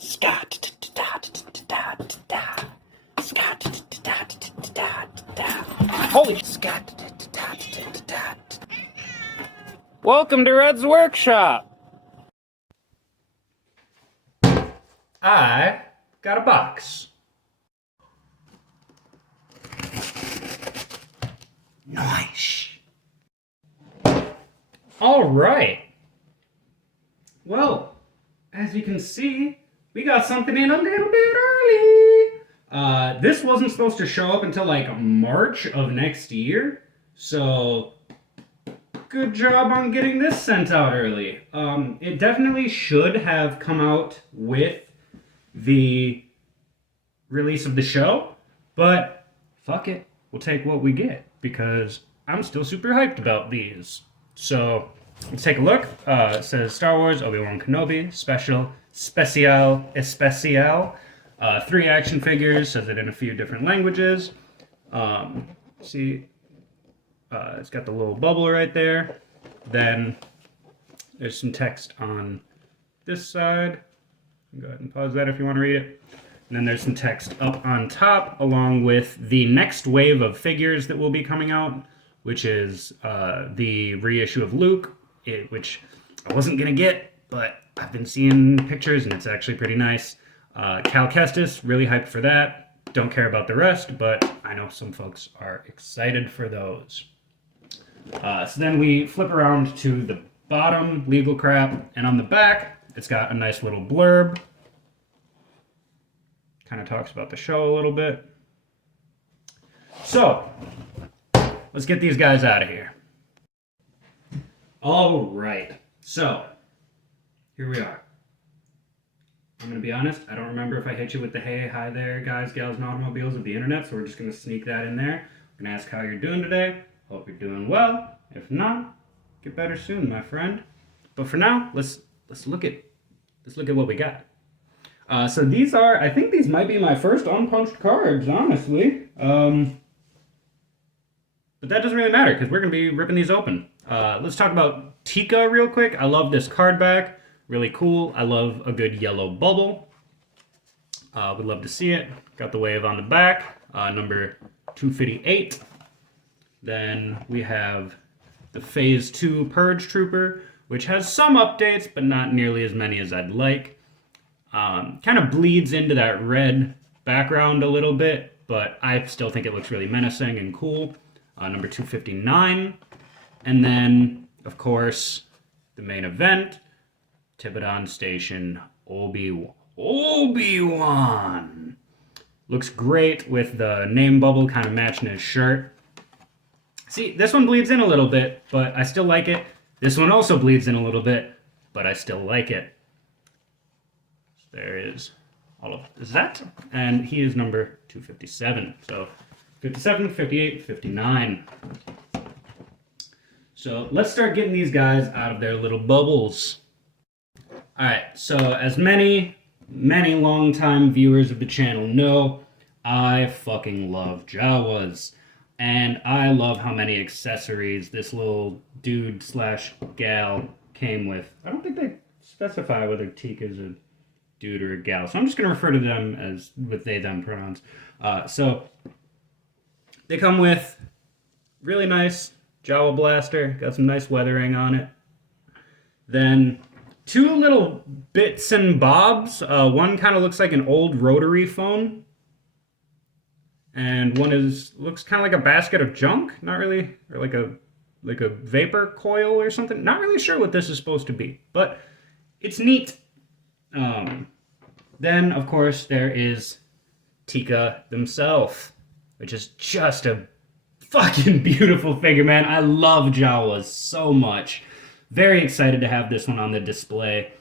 Scott. Holy Scott. Welcome to Red's Workshop. I got a box. Nice. All right. Well, as you can see, we got something in a little bit early. This wasn't supposed to show up until like March of next year, so good job on getting this sent out early. It definitely should have come out with the release of the show, but fuck it, we'll take what we get because I'm still super hyped about these. So let's take a look. It says Star Wars Obi-Wan Kenobi Special. 3 action figures. Says it in a few different languages. See, it's got the little bubble right there. Then there's some text on this side. Go ahead and pause that if you want to read it. And then there's some text up on top along with the next wave of figures that will be coming out, which is the reissue of Luke, which I wasn't going to get, but I've been seeing pictures and it's actually pretty nice. Cal Kestis, really hyped for that. Don't care about the rest, but I know some folks are excited for those. So then we flip around to the bottom, legal crap, and on the back, it's got a nice little blurb. Kind of talks about the show a little bit. So, let's get these guys out of here. All right, so here we are. I'm going to be honest, I don't remember if I hit you with the hey, hi there, guys, gals, and automobiles of the internet, so we're just going to sneak that in there. I'm going to ask how you're doing today. Hope you're doing well. If not, get better soon, my friend. But for now, let's look at what we got. So these are, I think these might be my first unpunched cards, honestly. But that doesn't really matter because we're going to be ripping these open. Let's talk about Tika real quick. I love this card back. Really cool. I love a good yellow bubble. Would love to see it. Got the wave on the back, number 258. Then we have the Phase 2 Purge Trooper, which has some updates, but not nearly as many as I'd like. Kind of bleeds into that red background a little bit, but I still think it looks really menacing and cool. Number 259. And then, of course, the main event, Tiburon Station Obi-Wan. Looks great with the name bubble kind of matching his shirt. See, this one bleeds in a little bit, but I still like it. This one also bleeds in a little bit, but I still like it. There is all of that, and he is number 257. So 57, 58, 59. So let's start getting these guys out of their little bubbles. All right, so as many longtime viewers of the channel know, I fucking love Jawas. And I love how many accessories this little dude / gal came with. I don't think they specify whether Tika's a dude or a gal, so I'm just going to refer to them as with they, them pronouns. So they come with really nice Jawa blaster, got some nice weathering on it. Then 2 little bits and bobs. One kind of looks like an old rotary phone, and one looks kind of like a basket of junk. Not really, or like a vapor coil or something. Not really sure what this is supposed to be, but it's neat. Then, of course, there is Tika himself, which is just a fucking beautiful figure, man. I love Jawas so much. Very excited to have this one on the display.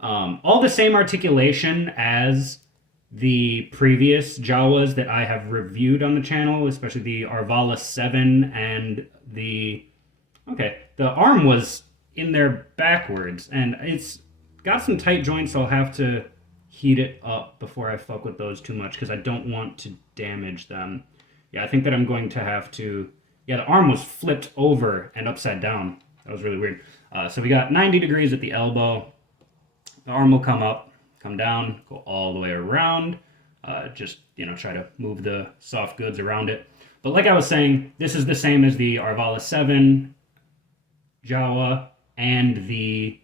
All the same articulation as the previous Jawas that I have reviewed on the channel, especially the Arvala 7 and the arm was in there backwards, and it's got some tight joints, so I'll have to heat it up before I fuck with those too much because I don't want to damage them. Yeah, I think that I'm going to have to... Yeah, the arm was flipped over and upside down. That was really weird. So we got 90 degrees at the elbow. The arm will come up come down, go all the way around. Just, try to move the soft goods around it. But like I was saying, this is the same as the Arvala 7 Jawa and the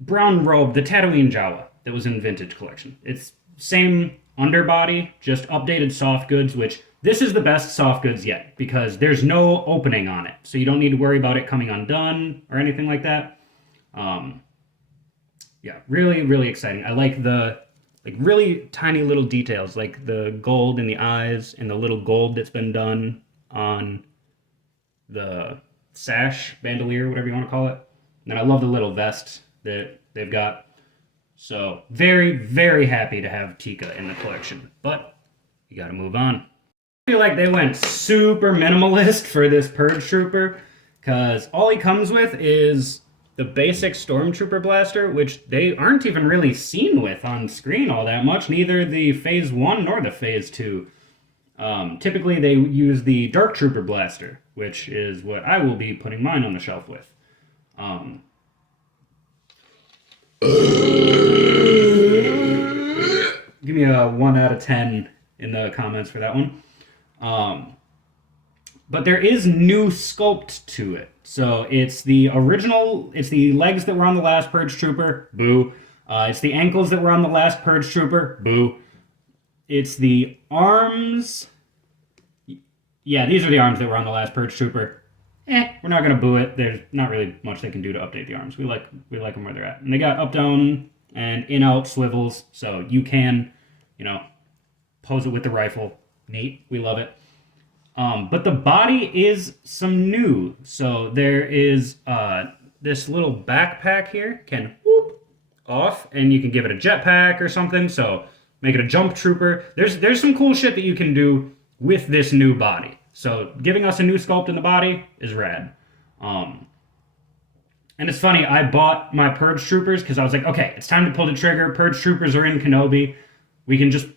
brown robe, the Tatooine Jawa that was in Vintage Collection. It's same underbody, just updated soft goods, which this is the best soft goods yet because there's no opening on it. So you don't need to worry about it coming undone or anything like that. Yeah, really, really exciting. I like the really tiny little details, like the gold in the eyes and the little gold that's been done on the sash, bandolier, whatever you want to call it. And I love the little vest that they've got. So very, very happy to have Tika in the collection. But you got to move on. I feel like they went super minimalist for this Purge Trooper because all he comes with is the basic Stormtrooper blaster, which they aren't even really seen with on screen all that much, neither the Phase 1 nor the Phase 2. Typically, they use the Dark Trooper blaster, which is what I will be putting mine on the shelf with. Give me a 1 out of 10 in the comments for that one. But there is new sculpt to it. So it's the original, it's the legs that were on the last Purge Trooper, boo. It's the ankles that were on the last Purge Trooper, boo. It's the arms. Yeah, these are the arms that were on the last Purge Trooper. We're not gonna boo it. There's not really much they can do to update the arms. We like them where they're at. And they got up, down, and in-out swivels, so you can, pose it with the rifle. Neat. We love it. But the body is some new. So there is this little backpack here can whoop off, and you can give it a jetpack or something. So make it a jump trooper. There's some cool shit that you can do with this new body. So giving us a new sculpt in the body is rad. And it's funny, I bought my Purge Troopers because I was like, okay, it's time to pull the trigger. Purge Troopers are in Kenobi. We can just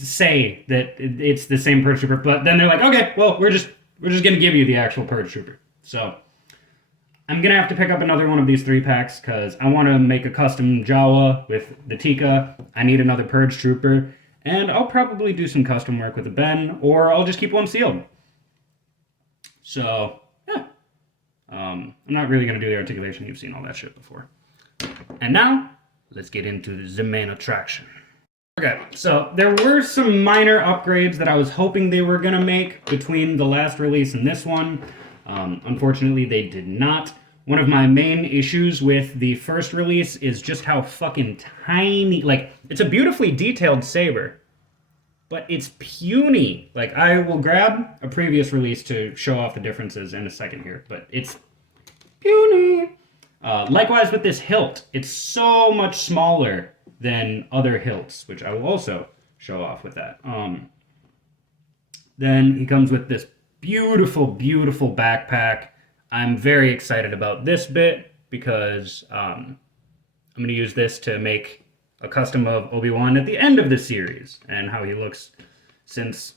say that it's the same Purge Trooper, but then they're like, okay, well, we're just gonna give you the actual Purge Trooper. So I'm gonna have to pick up another one of these 3-packs because I want to make a custom Jawa with the Tika. I need another Purge Trooper, and I'll probably do some custom work with the Ben, or I'll just keep one sealed. So yeah, I'm not really gonna do the articulation. You've seen all that shit before. And now let's get into the main attraction. Okay, so there were some minor upgrades that I was hoping they were going to make between the last release and this one. Unfortunately, they did not. One of my main issues with the first release is just how fucking tiny, it's a beautifully detailed saber, but it's puny. I will grab a previous release to show off the differences in a second here, but it's puny. Likewise with this hilt, it's so much smaller than other hilts, which I will also show off with that. Then he comes with this beautiful, beautiful backpack. I'm very excited about this bit because I'm going to use this to make a custom of Obi-Wan at the end of the series and how he looks, since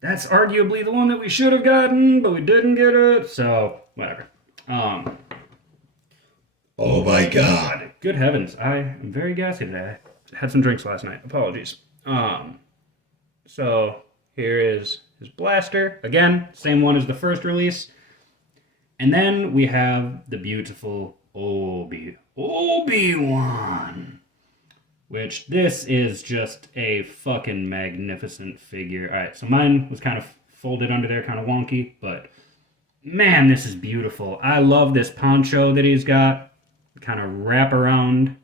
that's arguably the one that we should have gotten, but we didn't get it, so whatever. Oh my god. Good heavens, I am very gassy today. I had some drinks last night. Apologies. So here is his blaster. Again, same one as the first release. And then we have the beautiful Obi-Wan. Which this is just a fucking magnificent figure. Alright, so mine was kind of folded under there, kind of wonky, but man, this is beautiful. I love this poncho that he's got. Kind of wrap around.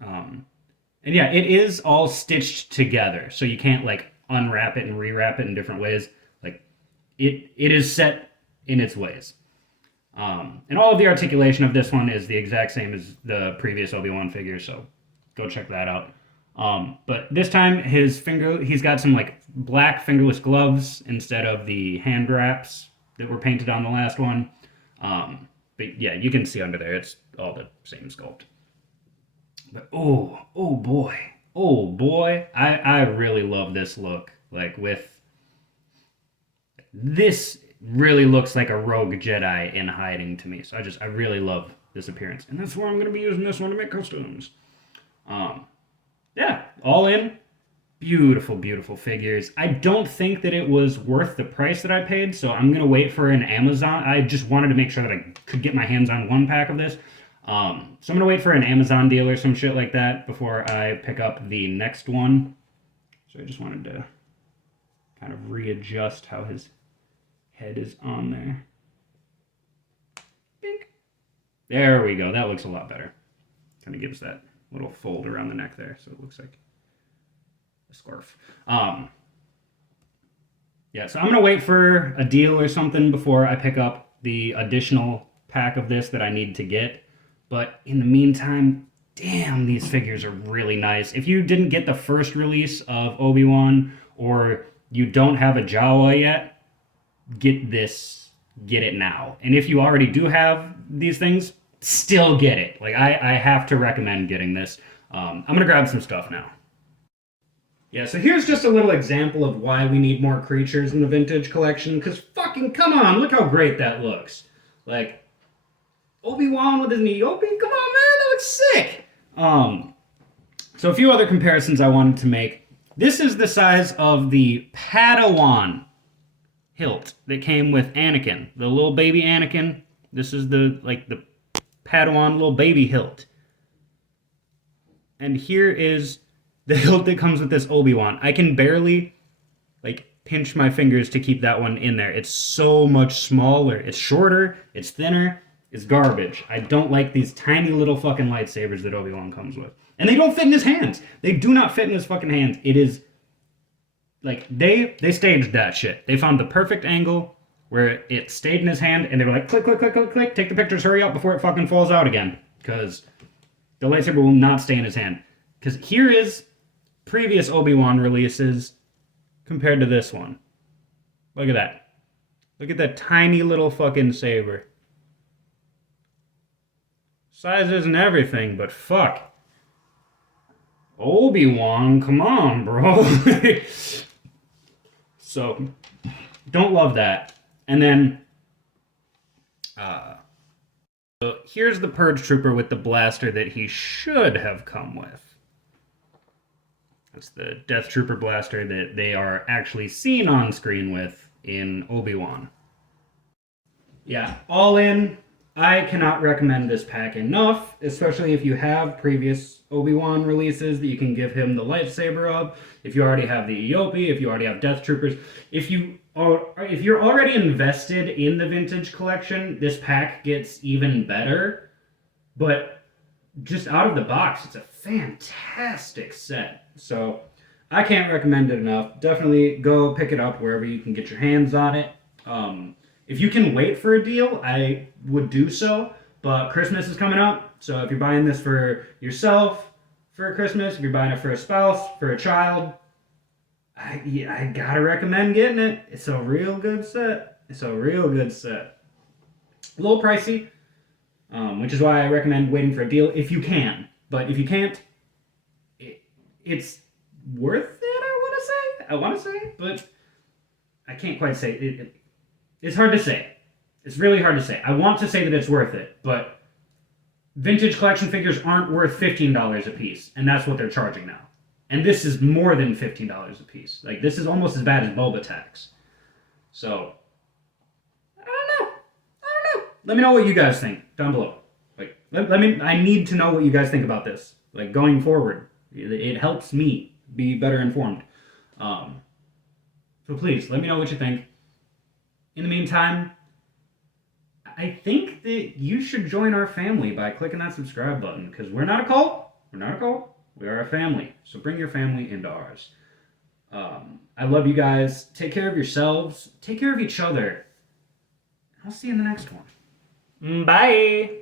And yeah, it is all stitched together, so you can't unwrap it and rewrap it in different ways. It is set in its ways. And all of the articulation of this one is the exact same as the previous Obi-Wan figure, so go check that out. But this time he's got some black fingerless gloves instead of the hand wraps that were painted on the last one. But yeah, you can see under there, it's all the same sculpt. But oh boy, I really love this look. With this really looks like a rogue Jedi in hiding to me. So I really love this appearance. And that's why I'm going to be using this one to make customs. Yeah, all in. Beautiful, beautiful figures. I don't think that it was worth the price that I paid, so I'm going to wait for an Amazon. I just wanted to make sure that I could get my hands on one pack of this. So I'm going to wait for an Amazon deal or some shit like that before I pick up the next one. So I just wanted to kind of readjust how his head is on there. Bink. There we go. That looks a lot better. Kind of gives that little fold around the neck there, so it looks like a scarf. Yeah, so I'm going to wait for a deal or something before I pick up the additional pack of this that I need to get. But in the meantime, damn, these figures are really nice. If you didn't get the first release of Obi-Wan, or you don't have a Jawa yet, get this. Get it now. And if you already do have these things, still get it. Like, I have to recommend getting this. I'm going to grab some stuff now. Yeah, so here's just a little example of why we need more creatures in the vintage collection, because fucking come on, look how great that looks. Like, Obi-Wan with his Niobe? Come on, man, that looks sick! So a few other comparisons I wanted to make. This is the size of the Padawan hilt that came with Anakin, the little baby Anakin. This is the Padawan little baby hilt. And here is the hilt that comes with this Obi-Wan. I can barely, pinch my fingers to keep that one in there. It's so much smaller. It's shorter. It's thinner. It's garbage. I don't like these tiny little fucking lightsabers that Obi-Wan comes with. And they don't fit in his hands. They do not fit in his fucking hands. It is, they staged that shit. They found the perfect angle where it stayed in his hand, and they were like, click, click, click, click, click, take the pictures, hurry up before it fucking falls out again. Because the lightsaber will not stay in his hand. Because here is previous Obi-Wan releases compared to this one. Look at that. Look at that tiny little fucking saber. Size isn't everything, but fuck. Obi-Wan, come on, bro. So, don't love that. And then, so here's the Purge Trooper with the blaster that he should have come with. That's the Death Trooper blaster that they are actually seen on screen with in Obi-Wan. Yeah, all in, I cannot recommend this pack enough, especially if you have previous Obi-Wan releases that you can give him the lightsaber of. If you already have the Eope, if you already have Death Troopers, if you're already invested in the vintage collection, this pack gets even better. But just out of the box, it's a fantastic set. So I can't recommend it enough. Definitely go pick it up wherever you can get your hands on it. If you can wait for a deal, I would do so. But Christmas is coming up, so if you're buying this for yourself for Christmas, if you're buying it for a spouse, for a child, I gotta recommend getting it. It's a real good set. It's a real good set. A little pricey, which is why I recommend waiting for a deal if you can. But if you can't, it's worth it, I want to say, but I can't quite say it. It's hard to say. It's really hard to say. I want to say that it's worth it, but vintage collection figures aren't worth $15 a piece, and that's what they're charging now. And this is more than $15 a piece. Like, this is almost as bad as Boba tax. So, I don't know. Let me know what you guys think down below. Like, I need to know what you guys think about this. Like, going forward, it helps me be better informed. So please, let me know what you think. In the meantime, I think that you should join our family by clicking that subscribe button, because we're not a cult. We are a family. So bring your family into ours. I love you guys. Take care of yourselves. Take care of each other. I'll see you in the next one. Bye.